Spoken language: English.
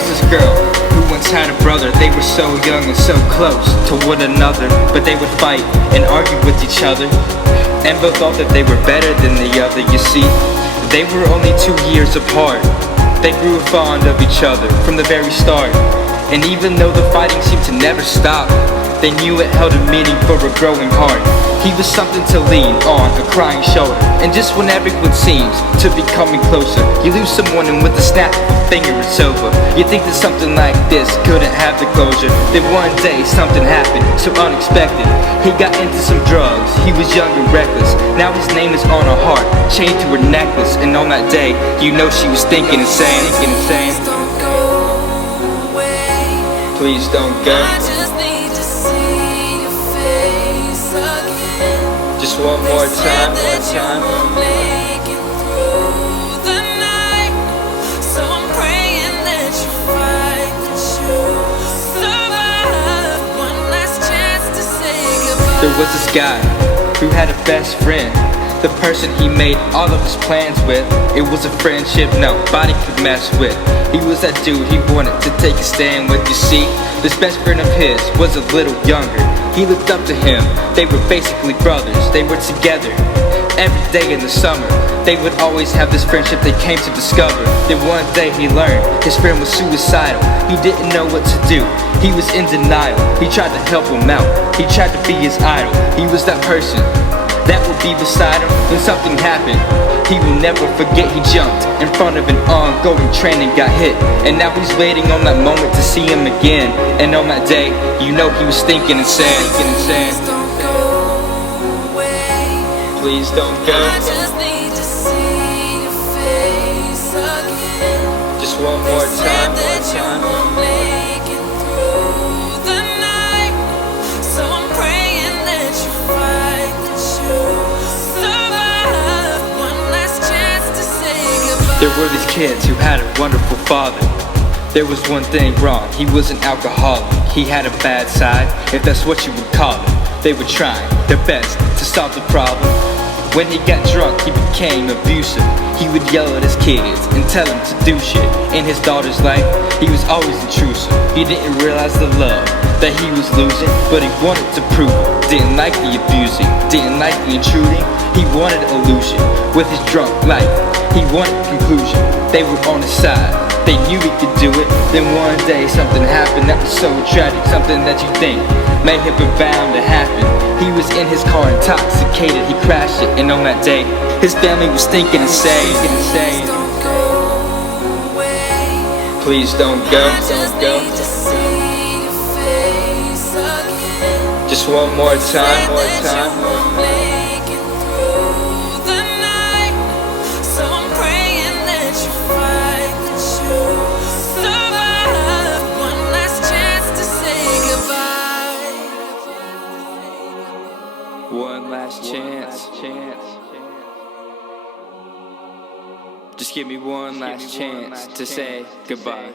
was this girl who once had a brother. They were so young and so close to one another, but they would fight and argue with each other, and both thought that they were better than the other. You see, they were only 2 years apart. They grew fond of each other from the very start, and even though the fighting seemed to never stop, they knew it held a meaning for a growing heart. He was something to lean on, a crying shoulder, and just when everyone seems to be coming closer, you lose someone and with a snap of a finger it's over. You think that something like this couldn't have the closure. Then one day something happened, so unexpected. He got into some drugs, he was young and reckless. Now his name is on her heart, chained to her necklace. And on that day, you know she was thinking and saying, please don't go. Just one more time, make it through the night. So I'm praying that you fight, that you survive. One last chance to say goodbye. There was this guy who had a best friend, the person he made all of his plans with. It was a friendship nobody could mess with. He was that dude he wanted to take a stand with. You see, this best friend of his was a little younger. He looked up to him, they were basically brothers. They were together every day in the summer. They would always have this friendship they came to discover. Then one day he learned his friend was suicidal. He didn't know what to do, he was in denial. He tried to help him out, he tried to be his idol. He was that person that would be beside him when something happened. He will never forget he jumped in front of an ongoing train and got hit. And now he's waiting on that moment to see him again. And on that day, you know he was thinking and saying, please don't go away. please don't go. I just need to see your face again. Just one more time, that you won't make it through the night. So I'm praying that you fight, that you survive. One last chance to say goodbye. There were these kids who had a wonderful father. There was one thing wrong, he was an alcoholic. He had a bad side, if that's what you would call it. They were trying their best to solve the problem. When he got drunk, he became abusive. He would yell at his kids and tell them to do shit. In his daughter's life, he was always intrusive. He didn't realize the love that he was losing, but he wanted to prove it. Didn't like the abusing, didn't like the intruding. He wanted illusion with his drunk life. He wanted conclusion. They were on his side, they knew he could do it. Then one day something happened that was so tragic, something that you think may have been bound to happen. He was in his car intoxicated, he crashed it, and on that day his family was thinking and saying, please don't go. I just need to see your face again. Just one more time, Make it through the night. So I'm praying that you fight, that you survive. One last chance to say goodbye. One last chance. Just give me one last chance to say goodbye.